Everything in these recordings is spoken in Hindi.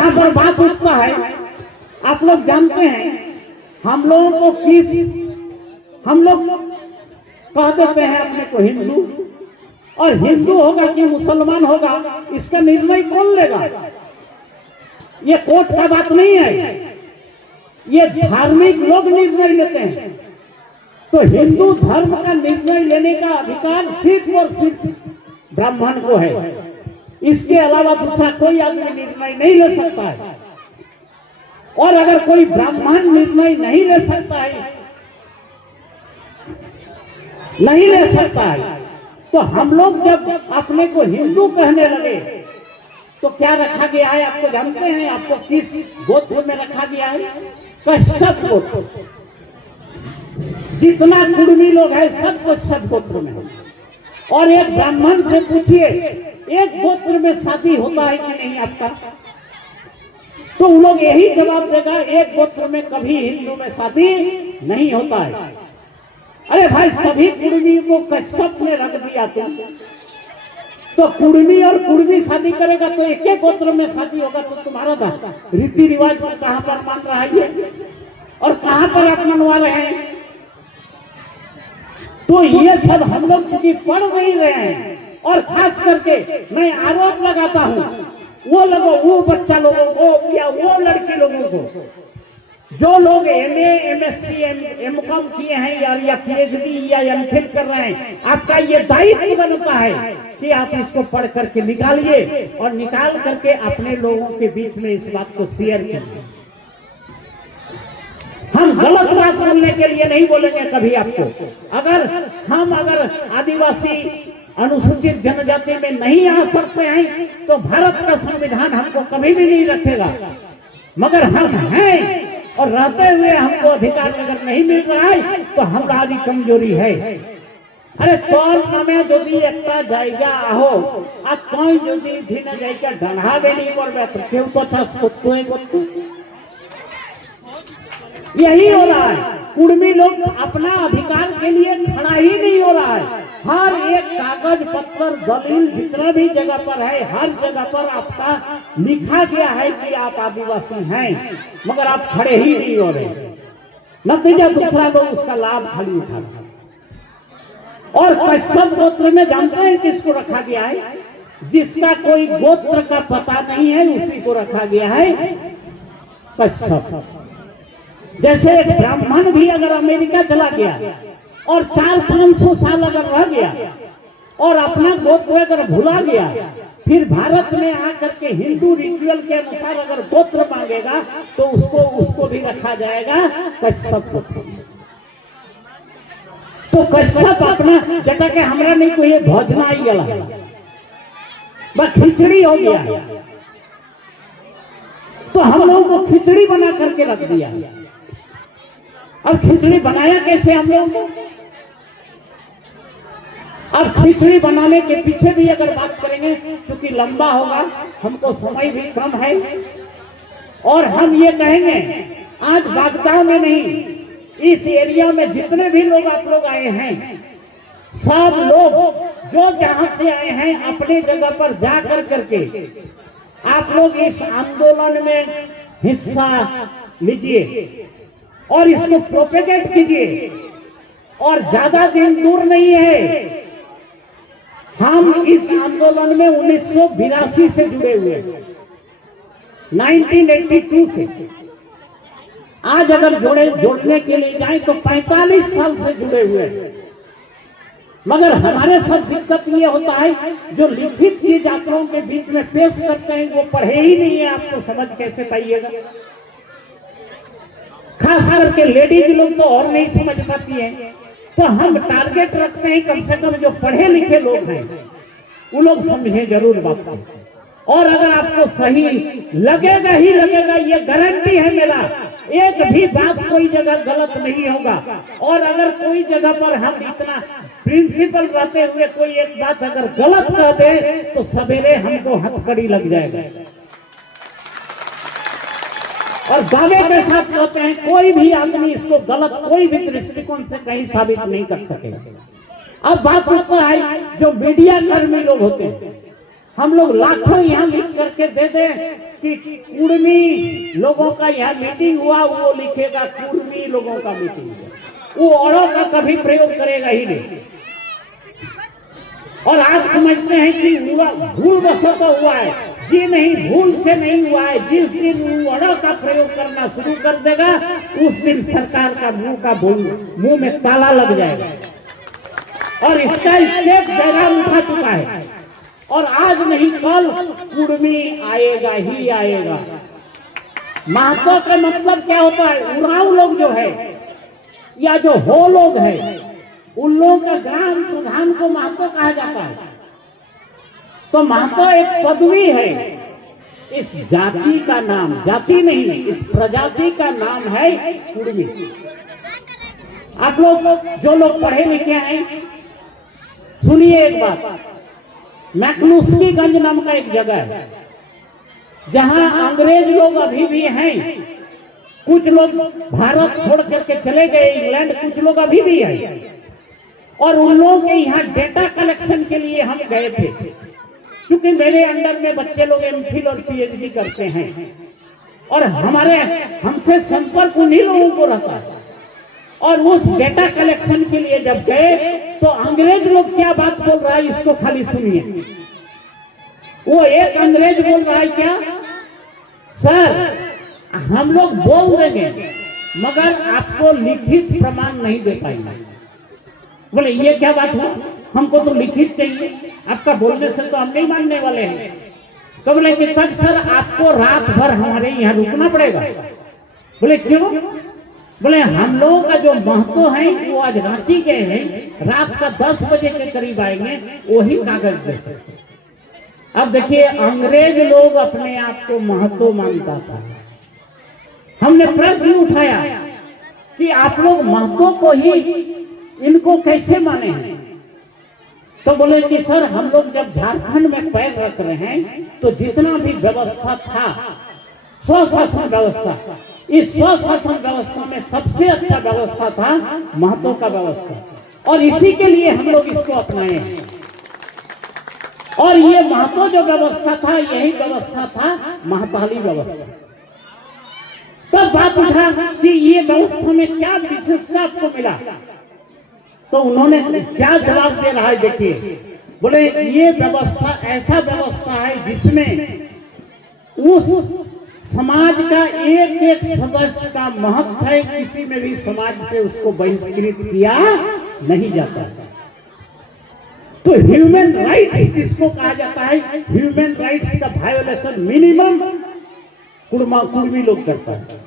यहाँ पर बात उठता है, आप लोग जानते हैं हम लोगों को हम लोग कह देते हैं अपने को हिंदू, और हिंदू होगा कि मुसलमान होगा इसका निर्णय कौन लेगा? ये कोर्ट का बात नहीं है, ये धार्मिक लोग निर्णय लेते हैं। तो हिंदू धर्म का निर्णय लेने का अधिकार सिर्फ और सिर्फ ब्राह्मण को है, इसके अलावा दूसरा कोई आदमी निर्णय नहीं ले सकता है। और अगर कोई ब्राह्मण निर्णय नहीं ले सकता है, तो हम लोग जब अपने को हिंदू कहने लगे तो क्या रखा गया है आपको जानते हैं? आपको किस गोत्र में रखा गया है? कश्यप गोत्र। जितना कुर्मी लोग हैं सब कश्यप गोत्र में है। और एक ब्राह्मण से पूछिए एक गोत्र में शादी होता है कि नहीं आपका, तो उन लोग यही जवाब देगा एक गोत्र में कभी हिंदू में शादी नहीं होता है। अरे भाई सभी कुर्मी को कश्यप में रख दिया तो कुर्मी और कुर्मी शादी करेगा तो एक एक गोत्र में शादी होगा, तो तुम्हारा रीति रिवाज को कहां पर मान रहा है ये, और कहां पर आप मनवा रहे हैं? तो ये सब हम लोग चूंकि पढ़ नहीं रहे हैं, और खास करके मैं आरोप लगाता हूं वो बच्चा लोगों को या वो लड़की लोगों को जो लोग MA, MSc, M.Com किए हैं या PhD या MPhil कर रहे हैं, आपका ये दायित्व बनता है कि आप इसको पढ़ करके निकालिए और निकाल करके अपने लोगों के बीच में इस बात को शेयर कीजिए। हम गलत बात बोलने के लिए नहीं बोलेंगे कभी आपको। अगर आदिवासी अनुसूचित जनजाति में नहीं आ सकते हैं तो भारत का संविधान हमको कभी भी नहीं रखेगा, मगर हम हैं और रहते हुए हमको अधिकार अगर नहीं मिल रहा है तो हमारी कमजोरी है। अरे तोर नामे যদি একটা জায়গা আহো আর কই যদি ভিন্ন জায়গা ঢাড়াবে নি করবে তো কেউ কথা সত্যই করতে यही हो रहा है। कुर्मी लोग अपना अधिकार के लिए खड़ा ही नहीं हो रहा है। हर एक कागज पत्र दलील जितना भी जगह पर है हर जगह पर आपका लिखा गया है कि आप आदिवासी हैं, मगर आप खड़े ही नहीं हो रहे। नतीजा दूसरा लोग उसका लाभ खाली उठा रहे। और कश्यप गोत्र में जानते हैं किसको रखा गया है? जिसका कोई गोत्र का पता नहीं है उसी को रखा गया है कश्यप। जैसे एक ब्राह्मण भी अगर अमेरिका चला गया और 400-500 साल अगर रह गया और अपना गोत्र अगर भुला गया, फिर भारत में आकर के हिंदू रिचुअल के अनुसार अगर गोत्र मांगेगा तो उसको भी रखा जाएगा कश्यप गोत्र। तो कश्यप अपना जटा के हमरा नहीं कोई भोजना ही गला बस खिचड़ी हो गया, तो हम लोगों को खिचड़ी बना करके रख दिया। अब खिचड़ी बनाया कैसे हम लोगों को? अब खिचड़ी बनाने के पीछे भी अगर बात करेंगे क्योंकि लंबा होगा, हमको समय भी कम है, और हम ये कहेंगे आज बागदाव में नहीं, इस एरिया में जितने भी लोग आप लोग आए हैं, सब लोग जो जहां से आए हैं अपने जगह पर जाकर करके आप लोग इस आंदोलन में हिस्सा लीजिए और इसको प्रोपेगेट कीजिए। और ज्यादा दिन दूर नहीं है, हम इस आंदोलन में 1982 से जुड़े हुए हैं, 1982 से। आज अगर जोड़ने के लिए जाए तो 45 साल से जुड़े हुए हैं, मगर हमारे साथ दिक्कत ये होता है जो लिखित चीज आप लोगों के बीच में पेश करते हैं वो पढ़े ही नहीं है, आपको समझ कैसे पाइएगा? खास करके लेडीज लोग तो और नहीं समझ पाती है। तो हम टारगेट रखते हैं कम से कम जो पढ़े लिखे लोग हैं वो लोग समझे जरूर बात को। और अगर आपको सही लगेगा ही लगेगा, ये गारंटी है मेरा, एक भी बात कोई जगह गलत नहीं होगा। और अगर कोई जगह पर हम इतना प्रिंसिपल रहते हुए कोई एक बात अगर गलत कर दे तो सवेरे हमको हथकड़ी लग जाएगा। और दावे के साथ कहते हैं कोई भी आदमी इसको गलत कोई भी दृष्टिकोण से कहीं साबित नहीं कर सकेगा। अब बात होता है जो मीडिया कर्मी लोग होते हैं, हम लोग लाखों यहाँ लिख करके दे दें कि कुर्मी लोगों का यहाँ मीटिंग हुआ, वो लिखेगा कुर्मी लोगों का मीटिंग हुआ, वो औरों का कभी प्रयोग करेगा ही नहीं। और आप समझते हैं कि भूल वशत हुआ है, जी नहीं, भूल से नहीं हुआ है। जिस दिन औरों का प्रयोग करना शुरू कर देगा उस दिन सरकार का मुंह में ताला लग जाएगा। और इसका स्टेप बैराम उठा चुका है, और आज नहीं कल कुर्मी आएगा ही आएगा। महतो का मतलब क्या होता है? उराव लोग जो है या जो हो लोग है, उन लोगों का ग्राम प्रधान को महतो कहा जाता है। तो महतो एक पदवी है, इस जाति का नाम, जाति नहीं, इस प्रजाति का नाम है कुर्मी। आप लोग जो लोग पढ़े लिखे हैं सुनिए एक बात। मैक्लुस्कीगंज नाम का एक जगह है जहां अंग्रेज लोग अभी भी हैं। कुछ लोग भारत छोड़ करके चले गए इंग्लैंड, कुछ लोग अभी भी हैं। और उन लोगों के यहाँ डेटा कलेक्शन के लिए हम गए थे, क्योंकि मेरे अंडर में बच्चे लोग एमफिल और पीएचडी करते हैं, और हमसे संपर्क उन्हीं लोगों को रहता है। और उस डेटा कलेक्शन के लिए जब गए तो अंग्रेज लोग क्या बात बोल रहा है, इसको खाली सुनिए। वो एक अंग्रेज बोल रहा है, क्या सर हम लोग बोल देंगे मगर आपको लिखित प्रमाण नहीं दे पाएंगे। बोले ये क्या बात हुआ, हमको तो लिखित चाहिए, आपका बोलने से तो हम नहीं मानने वाले हैं। तो बोले कि तब सर आपको रात भर हमारे यहाँ रुकना पड़ेगा। बोले क्यों? बोले हम लोगों का जो महतो है वो आज रांची गए हैं, रात का 10 बजे के करीब आएंगे, वही कागज दे सकते। अब देखिए अंग्रेज लोग अपने आप को महतो मानता था। हमने प्रश्न उठाया कि आप लोग महतो को ही इनको कैसे माने हैं? तो बोले कि सर हम लोग जब झारखंड में पैर रख रहे हैं तो जितना भी व्यवस्था था, स्वशासन व्यवस्था, इस स्वशासन व्यवस्था में सबसे अच्छा व्यवस्था था महतो का व्यवस्था, और इसी के लिए हम लोग इसको अपनाए हैं। और ये महतो जो व्यवस्था था, यही व्यवस्था था महताली व्यवस्था। तब बात उठा कि ये व्यवस्था में क्या विशेषता आपको मिला? तो उन्होंने क्या जवाब दे रहा है, देखिए। बोले ये व्यवस्था ऐसा व्यवस्था है जिसमें उस समाज का एक एक सदस्य का महत्व है, किसी में भी समाज से उसको बहिष्कृत किया नहीं जाता। तो ह्यूमन राइट्स किसको कहा जाता है? ह्यूमन राइट्स का वायोलेशन मिनिमम कुर्मी लोग करता है।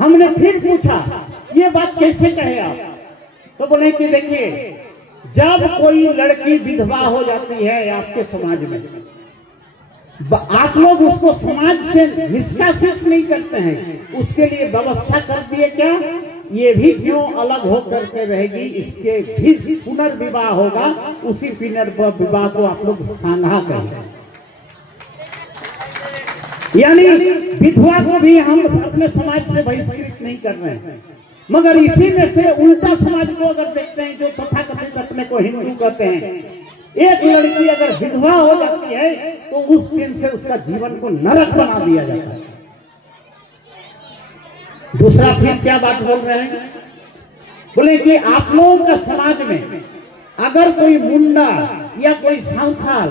हमने फिर पूछा ये बात कैसे कहे आप? तो बोले कि देखिए जब कोई लड़की विधवा हो जाती है आपके समाज में, आप लोग उसको समाज से निष्कासित नहीं करते हैं, उसके लिए व्यवस्था कर दिए क्या, ये भी क्यों अलग हो करके रहेगी, इसके भी पुनर्विवाह होगा, उसी पुनर्विवाह को आप लोग सांघा कहें। यानी विधवा को भी हम अपने समाज से बहिष्कृत नहीं कर रहे हैं। मगर इसी में से उल्टा समाज को अगर देखते हैं, जो तथाकथित अपने को हिंदू कहते हैं, एक लड़की अगर विधवा हो जाती है तो उस दिन से उसका जीवन को नरक बना दिया जाता है। दूसरा फिर क्या बात बोल रहे हैं? बोले कि आप लोगों का समाज में अगर कोई मुंडा या कोई सांथाल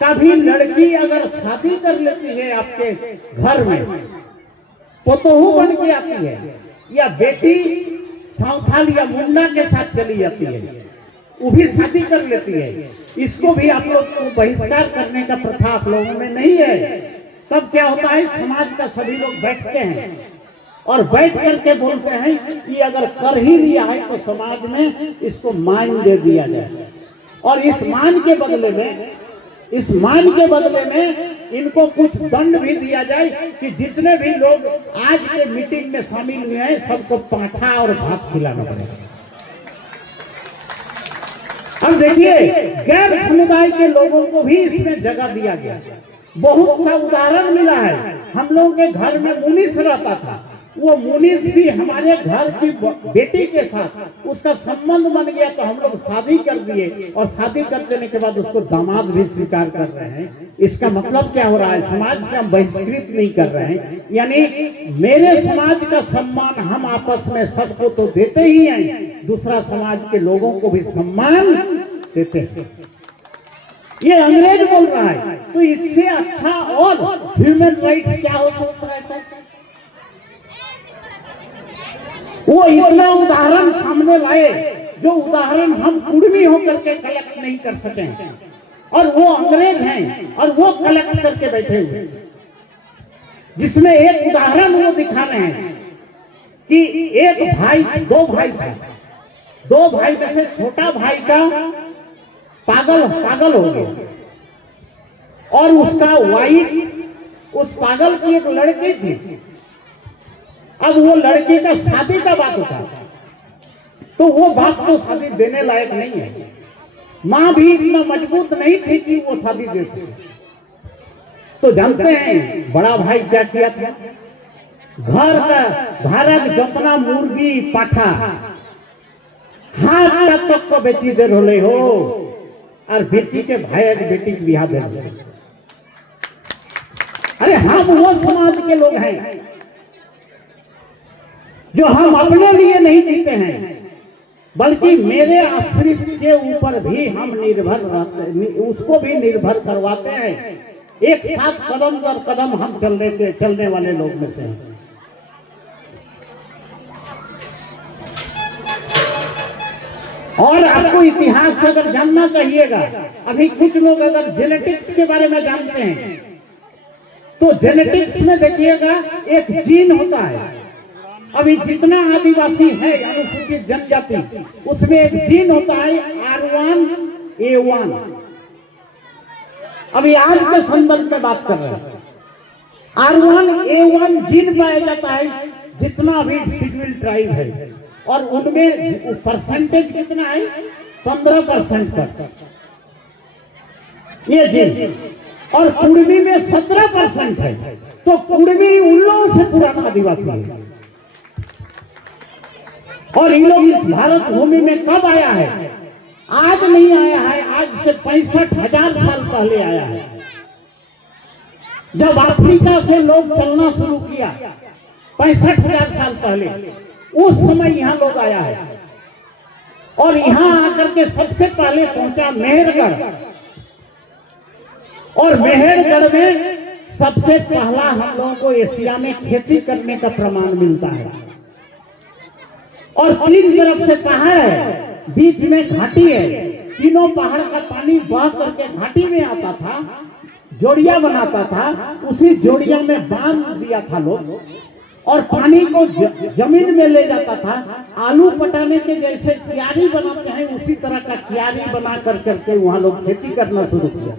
का भी लड़की अगर शादी कर लेती है आपके घर में, पोतोहू बन के आती है, या बेटी सांथाल या मुंडा के साथ चली जाती है, वो भी शादी कर लेती है, इसको भी आप लोग को बहिष्कार करने का प्रथा आप लोगों में नहीं है। तब क्या होता है, समाज का सभी लोग बैठते हैं और बैठ करके बोलते हैं कि अगर कर ही लिया है तो समाज में इसको मान दे दिया जाए, और इस मान के बदले में इनको कुछ दंड भी दिया जाए कि जितने भी लोग आज के मीटिंग में शामिल हुए हैं सबको पाठा और भात खिलाना पड़ेगा। अब देखिए गैर समुदाय के लोगों को भी इसमें जगह दिया गया। बहुत सा उदाहरण मिला है। हम लोगों के घर में मुनीस रहता था, वो मुनीस भी हमारे घर की बेटी के साथ उसका संबंध बन गया, तो हम लोग शादी कर दिए और शादी कर देने के बाद उसको दामाद भी स्वीकार कर रहे हैं। इसका मतलब क्या हो रहा है? समाज से हम बहिष्कृत नहीं कर रहे हैं, यानी मेरे समाज का सम्मान हम आपस में सबको तो देते ही हैं, दूसरा समाज के लोगों को भी सम्मान देते हैं। ये अंग्रेज बोल रहा है, तो इससे अच्छा और ह्यूमन राइट्स क्या हो सकता है? वो इतना उदाहरण सामने लाए जो उदाहरण हम कुर्मी होकर के कलेक्ट नहीं कर सके, और वो अंग्रेज हैं और वो कलेक्ट करके बैठे हुए, जिसमें एक उदाहरण वो दिखा रहे हैं कि एक भाई, दो भाई थे, दो भाई में से छोटा भाई का पागल हो गया, और उसका वाइफ, उस पागल की एक लड़की थी। अब वो लड़के का शादी का बात होता है, तो वो बात तो शादी देने लायक नहीं है। मां भी इतना मजबूत नहीं थी कि वो शादी दे सके। तो जानते हैं बड़ा भाई क्या किया था? घर का भारत जितना मुर्गी पाठा हाथ तक को बेची दे रहे हो, और बेटी के भाई की बेटी की बिहार दे रहे। अरे हम वो समाज के लोग हैं जो हम अपने लिए नहीं जीते हैं, बल्कि मेरे आश्रित के ऊपर भी हम निर्भर रहते, उसको भी निर्भर करवाते हैं। एक साथ कदम दर कदम हम चलने वाले लोग में से हैं। और आपको इतिहास अगर जानना चाहिएगा, अभी कुछ लोग अगर जेनेटिक्स के बारे में जानते हैं, तो जेनेटिक्स में देखिएगा एक जीन होता है। अभी जितना आदिवासी है, अनुसूचित जनजाति, उसमें एक जीन होता है R1A1। अभी आज के संदर्भ में बात कर रहे हैं, R1A1 जीन पाया जाता है जितना भी शेड्यूल ट्राइब है, और उनमें परसेंटेज कितना है? 15% तक ये जीन, और कुर्मी में 17% है। तो कुर्मी उन लोगों से पुराना आदिवासी है। और इन लोग इस भारत भूमि में कब आया है? आज नहीं आया है, आज से 65,000 साल पहले आया है। जब अफ्रीका से लोग चलना शुरू किया 65,000 साल पहले, उस समय यहाँ लोग आया है, और यहाँ आकर के सबसे पहले पहुंचा मेहरगढ़, और मेहरगढ़ में सबसे पहला हम लोगों को एशिया में खेती करने का प्रमाण मिलता है। और तीन तरफ से पहाड़ है, बीच में घाटी है, तीनों पहाड़ का पानी बह करके घाटी में आता था, जोड़िया बनाता था, उसी जोड़िया में बांध दिया था लोग, और पानी को जमीन में ले जाता था। आलू पटाने के जैसे क्यारी बनाते हैं, उसी तरह का क्यारी बना करके वहां लोग खेती करना शुरू किया।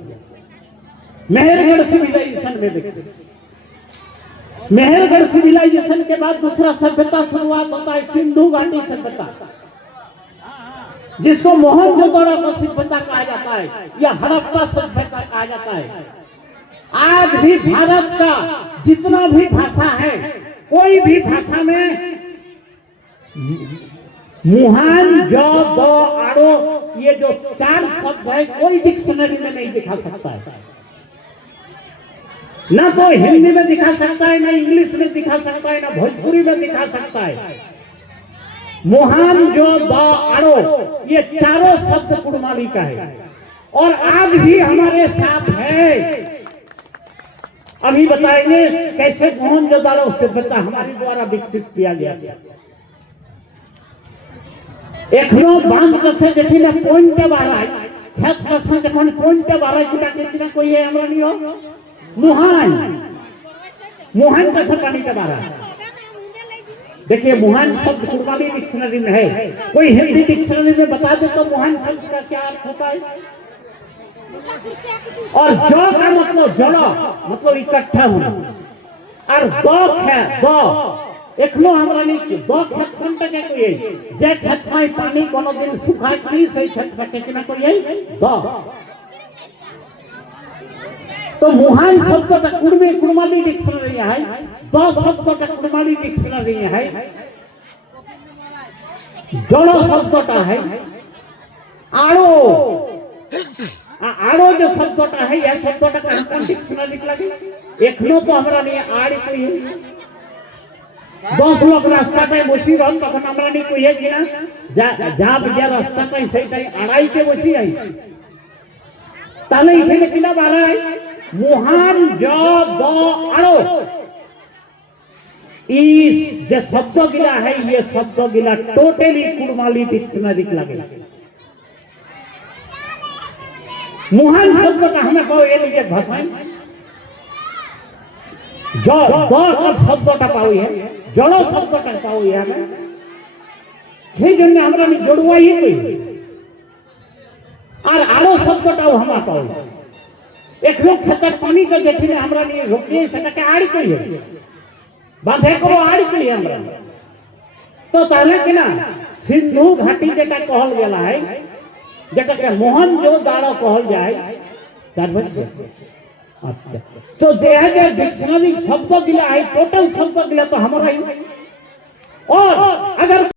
मेहरगढ़ सिविलाइजेशन में देखते, मेहरगढ़ सिविलाइजेशन के बाद दूसरा सभ्यता शुरुआत होता है, सिंधु घाटी सभ्यता, जिसको मोहनजोदड़ो का सभ्यता कहा जाता है या हड़प्पा सभ्यता कहा जाता है। आज भी भारत का जितना भी भाषा है, कोई भी भाषा में मुहान, जो, दो, आड़ो, ये जो 4 शब्द है, कोई डिक्शनरी में नहीं दिखा सकता है। ना तो हिंदी में दिखा सकता है, ना इंग्लिश में दिखा सकता है, ना भोजपुरी में दिखा सकता है। मुहान, जो, दो, आड़ो, ये चारों शब्द कुड़माली का है, और आज भी हमारे साथ है। अभी बताएंगे कैसे मोहनजोदड़ो सभ्यता हमारे द्वारा विकसित किया गया। एखनो बांध कसे देखी ना पॉइंट बाराय, खेत कसे जखन पॉइंट बाराय किना कोई है हमरा नहीं हो। मुहान, मुहान कैसे पानी का बारा? देखिए मुहान शब्द कुर्बानी डिक्शनरी में है, कोई हिंदी डिक्शनरी में बता दे तो मुहान शब्द का क्या अर्थ होता है? और जो का मतलब जड़ो, मतलब इकट्ठा होना, और दो है दो, एखनो हमरा नहीं दो खेत कौन टके कोई जे खेत में पानी कोनो दिन सुखाय नहीं, सही खेत टके किना कोई दो। तो मुहान शब्दটা কুড়মি কুড়মালি ডিকশনারি है 10 শব্দটা কুড়মালি ডিকশনারি है জড় শব্দটা है आड़ो आड़ो जो शब्दটা है यह शब्दটা कौन डिक्शनरी लगे एखनो तो हमरा नहीं आड़ी कोई 10 लोग रास्ताটায় বসি রন তখন আমরা নি কইয়ে কিনা যা যা রাস্তাটায় সেইটাই আড়াইতে বসি আই তাহলে এখানে কিনা বাড়ায় मुहान ज द आड़ो इस जो शब्द गिला है ये शब्द गिला टोटली कुड़माली डिक्शनरी लगे मुहान शब्द का हमें कहो ये लीजिए भाषाएं जो द शब्द का पाओ है जड़ो शब्द का पाओ है हमें हे जन्ने हमरा में जोड़वा ही कोई और आड़ो शब्द का हम पाओ एक लोग खेतर पानी को देखिए हमरा नहीं रोकिए सेटाके आड़ी करिए बाधे करो आड़ी करिए हमरा तो ताहले किना सिंधु घाटी जेटा कहल गेला है जेटा के मोहन जो दाड़ो कहल जाय तार बच्चे अच्छा तो देह जे डिक्शनरी शब्द गिला है टोटल शब्द गिला तो हमरा और अगर